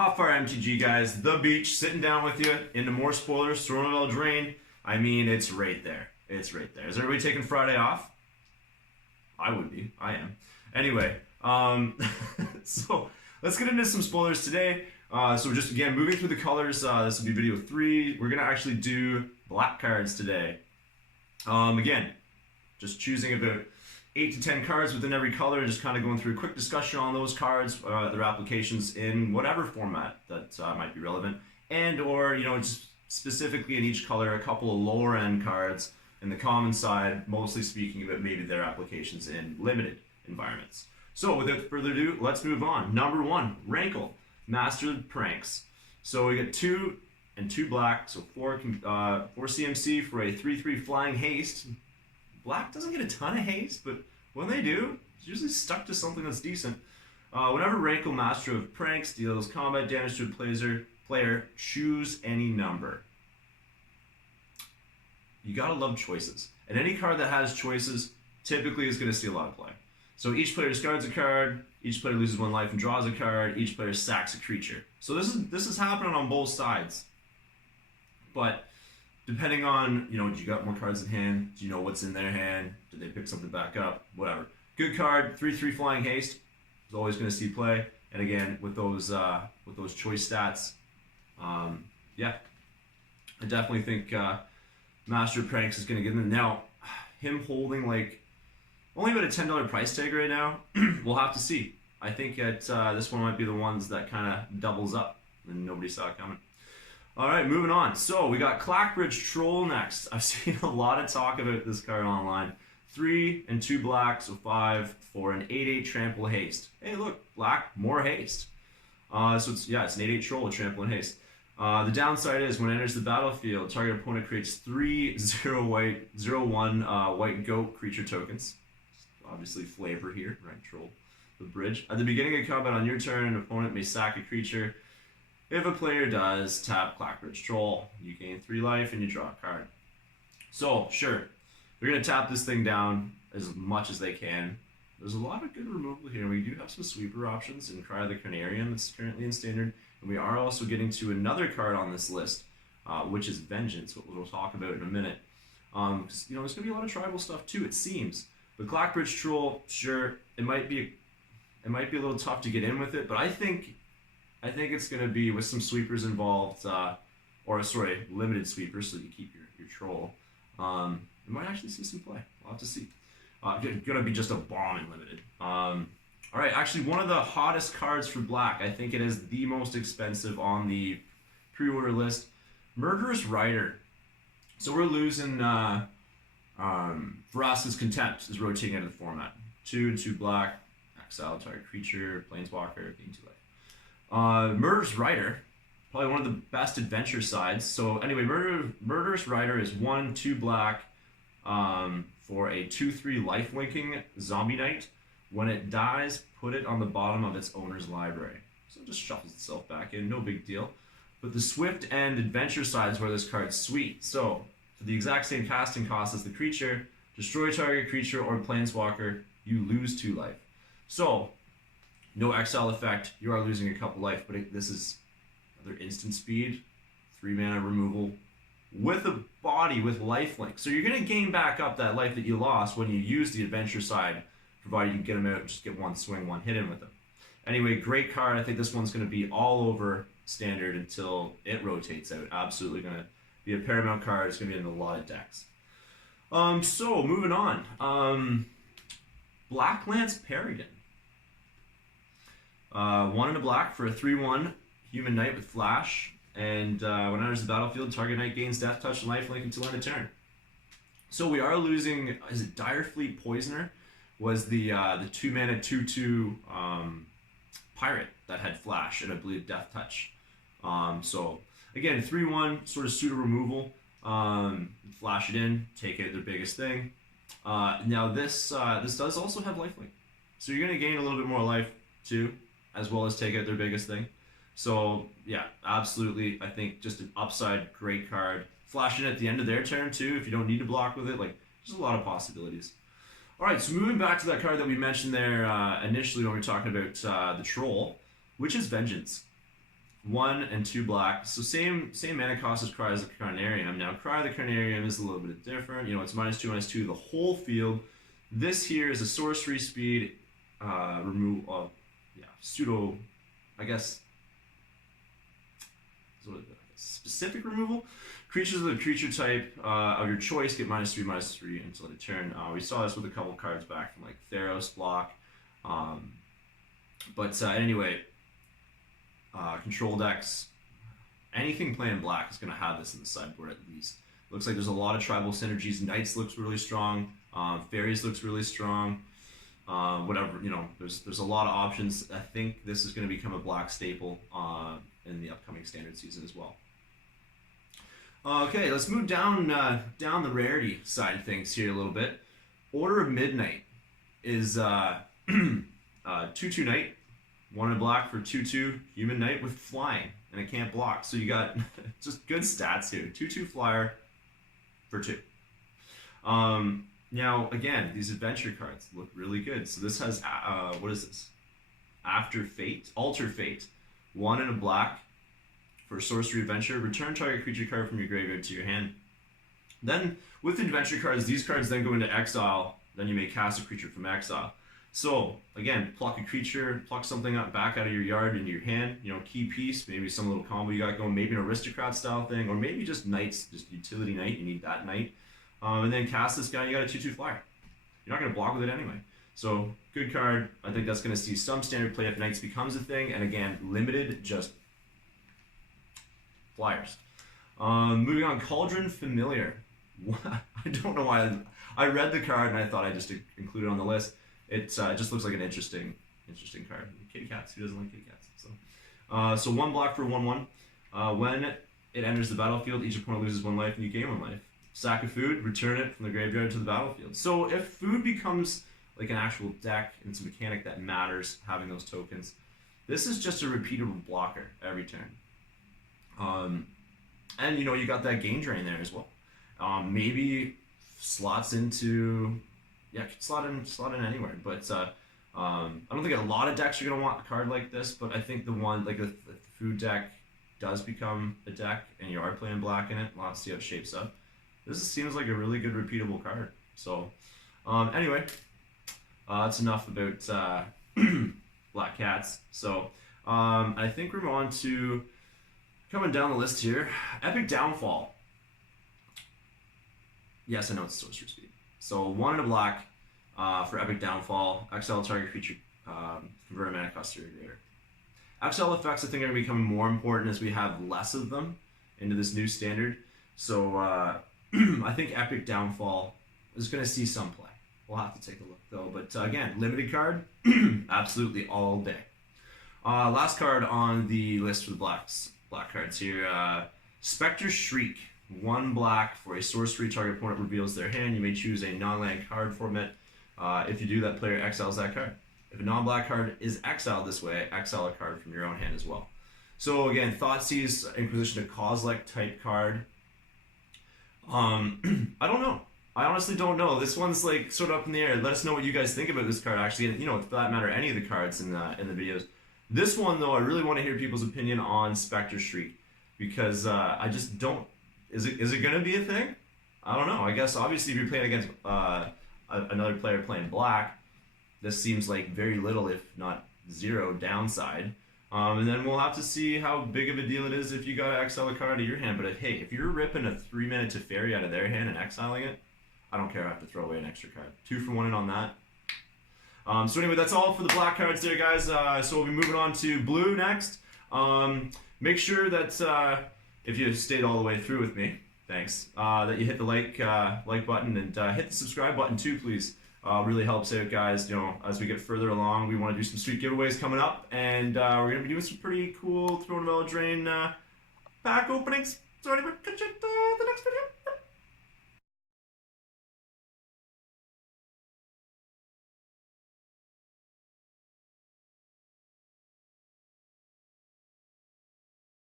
Hot Fire MTG guys, the beach, sitting down with you into more spoilers, Throne of Eldraine. I mean, it's right there. It's right there. Is everybody taking Friday off? I would be. I am. Anyway, so let's get into some spoilers today. So just again, moving through the colors, this will be video 3. We're going to actually do black cards today. Again, just choosing about 8 to 10 cards within every color, just kind of going through a quick discussion on those cards, their applications in whatever format that might be relevant, and or, you know, just specifically in each color, a couple of lower end cards in the common side, mostly speaking about maybe their applications in limited environments. So without further ado, let's move on. Number 1, Rankle, Mastered Pranks. So we get 2 and 2 black, so 4 CMC for a 3/3 flying haste. Black doesn't get a ton of haste, but when they do, it's usually stuck to something that's decent. Whenever Rankle, Master of Pranks, deals combat damage to a player, choose any number. You gotta love choices. And any card that has choices typically is gonna see a lot of play. So each player discards a card, each player loses 1 life and draws a card, each player sacks a creature. So this is happening on both sides. But depending on, you know, do you got more cards in hand? Do you know what's in their hand? Did they pick something back up? Whatever. Good card, 3/3 flying haste is always going to see play. And again, with those choice stats, yeah, I definitely think Master of Pranks is going to get in. Now, him holding like only about a $10 price tag right now, we'll have to see. I think that this one might be the ones that kind of doubles up and nobody saw it coming. All right, moving on. So we got Clackbridge Troll next. I've seen a lot of talk about this card online. 3 and 2 black, so 5 for an 8/8 trample haste. Hey, look, black, more haste. So it's an 8/8 troll with trample and haste. The downside is when it enters the battlefield, target opponent creates 3 0/white 0/1 white goat creature tokens. Obviously flavor here, right? Troll the bridge. At the beginning of combat on your turn, an opponent may sack a creature. If a player does, tap Clackbridge Troll. You gain 3 life and you draw a card. So, sure, they're going to tap this thing down as much as they can. There's a lot of good removal here. We do have some sweeper options in Cry of the Carnarium that's currently in Standard. And we are also getting to another card on this list, which is Vengeance, what we'll talk about in a minute. You know, there's going to be a lot of tribal stuff too, it seems. But Clackbridge Troll, sure, it might be a little tough to get in with it, but I think it's going to be with some sweepers involved, limited sweepers, so you keep your troll. You might actually see some play. We'll have to see. Going to be just a bomb in limited. All right, actually one of the hottest cards for black. I think it is the most expensive on the pre-order list. Murderous Rider. So we're losing Vraska's Contempt is rotating out of the format. 2 and 2 black, exile target creature, planeswalker, gain 2 life. Murderous Rider, probably one of the best adventure sides. So anyway, Murderous Rider is 1, 2 black for a 2/3 lifelinking zombie knight. When it dies, put it on the bottom of its owner's library. So it just shuffles itself back in, no big deal. But the Swift and adventure sides where this card's sweet. So for the exact same casting cost as the creature, destroy target creature or planeswalker, you lose 2 life. So no exile effect, you are losing a couple life, but this is another instant speed, 3 mana removal, with a body with lifelink. So you're going to gain back up that life that you lost when you use the adventure side, provided you can get them out and just get 1 swing, 1 hit in with them. Anyway, great card. I think this one's going to be all over Standard until it rotates out. Absolutely going to be a paramount card. It's going to be in a lot of decks. So moving on. Black Lance Paragon. 1 and a black for a 3/1 human knight with flash, and when it enters the battlefield, target knight gains death touch and lifelink until end of turn. So we are losing. Is it Direfleet Poisoner? Was the 2 mana 2/2 pirate that had flash and I believe death touch. So again, 3/1 sort of pseudo removal. Flash it in, take out their biggest thing. Now this does also have lifelink, so you're gonna gain a little bit more life too, as well as take out their biggest thing. So yeah, absolutely, I think just an upside great card. Flash it at the end of their turn too, if you don't need to block with it. Like, there's a lot of possibilities. All right, so moving back to that card that we mentioned there initially when we were talking about the Troll, which is Vengeance. 1 and 2 black. So same mana cost as Cry as the Carnarium. Now Cry the Carnarium is a little bit different. You know, it's -2/-2 the whole field. This here is a sorcery speed removal. Yeah, pseudo. I guess. Specific removal. Creatures of the creature type of your choice get -3/-3 until the turn. We saw this with a couple cards back from like Theros block. Anyway, control decks, anything playing black is going to have this in the sideboard at least. Looks like there's a lot of tribal synergies. Knights looks really strong. Fairies looks really strong. Whatever, you know, there's a lot of options. I think this is going to become a black staple in the upcoming standard season as well. Okay, let's move down the rarity side of things here a little bit. Order of Midnight is 2/2 Knight, 1 in black for 2/2 human knight with flying, and it can't block. So you got just good stats here. 2/2 flyer for 2. Now again, these adventure cards look really good. So this has what is this? Alter Fate, 1 in a black for sorcery adventure. Return target creature card from your graveyard to your hand. Then with adventure cards, these cards then go into exile. Then you may cast a creature from exile. So again, pluck a creature, pluck something back out of your yard into your hand. You know, key piece, maybe some little combo you got going, maybe an aristocrat style thing, or maybe just knights, just utility knight. You need that knight, and then cast this guy. You got a 2/2 flyer. You're not gonna block with it anyway. So good card. I think that's gonna see some standard play if knights becomes a thing, and again, limited just flyers. Moving on, Cauldron Familiar. I don't know why I read the card and I thought I just included it on the list. It just looks like an interesting card. Kitty cats. Who doesn't like kitty cats? So 1 black for 1/1. When it enters the battlefield, each opponent loses 1 life and you gain 1 life. Sack of food, return it from the graveyard to the battlefield. So if food becomes like an actual deck and it's a mechanic that matters, having those tokens, this is just a repeatable blocker every turn. And you know, you got that gain drain there as well. Maybe slots into, yeah, slot in anywhere. But I don't think a lot of decks are gonna want a card like this. But I think the one like the food deck does become a deck, and you are playing black in it. We'll have to see how it shapes up. This seems like a really good repeatable card. So anyway, that's enough about black cats. So I think we're on to. Coming down the list here, Epic Downfall. Yes, I know it's sorcery speed. So 1 in a black for Epic Downfall. Exile target creature, convert a mana cost to your greater. Exile effects I think are going to become more important as we have less of them into this new standard. So I think Epic Downfall is going to see some play. We'll have to take a look though. But again, limited card, absolutely all day. Last card on the list for the black cards here. Spectre Shriek. 1 black for a sorcery. Target opponent reveals their hand. You may choose a non-land card format. If you do, that player exiles that card. If a non-black card is exiled this way, exile a card from your own hand as well. So again, Thoughtseize, Inquisition of Kozilek type card. I don't know. I honestly don't know. This one's like sort of up in the air. Let us know what you guys think about this card actually. And you know, for that matter, any of the cards in the videos. This one though, I really want to hear people's opinion on Spectre Shriek because I just don't. Is it gonna be a thing? I don't know. I guess obviously if you're playing against another player playing black, this seems like very little, if not zero, downside. And then we'll have to see how big of a deal it is if you gotta exile a card out of your hand. But if you're ripping a 3-mana Teferi out of their hand and exiling it, I don't care. I have to throw away an extra card. 2 for 1 in on that. So anyway, that's all for the black cards there, guys. So we'll be moving on to blue next. Make sure that if you stayed all the way through with me, thanks, that you hit the like button and hit the subscribe button too, please. Really helps out, guys. You know, as we get further along, we want to do some street giveaways coming up, and we're gonna be doing some pretty cool Throne of Eldraine pack openings. So anyway, catch you the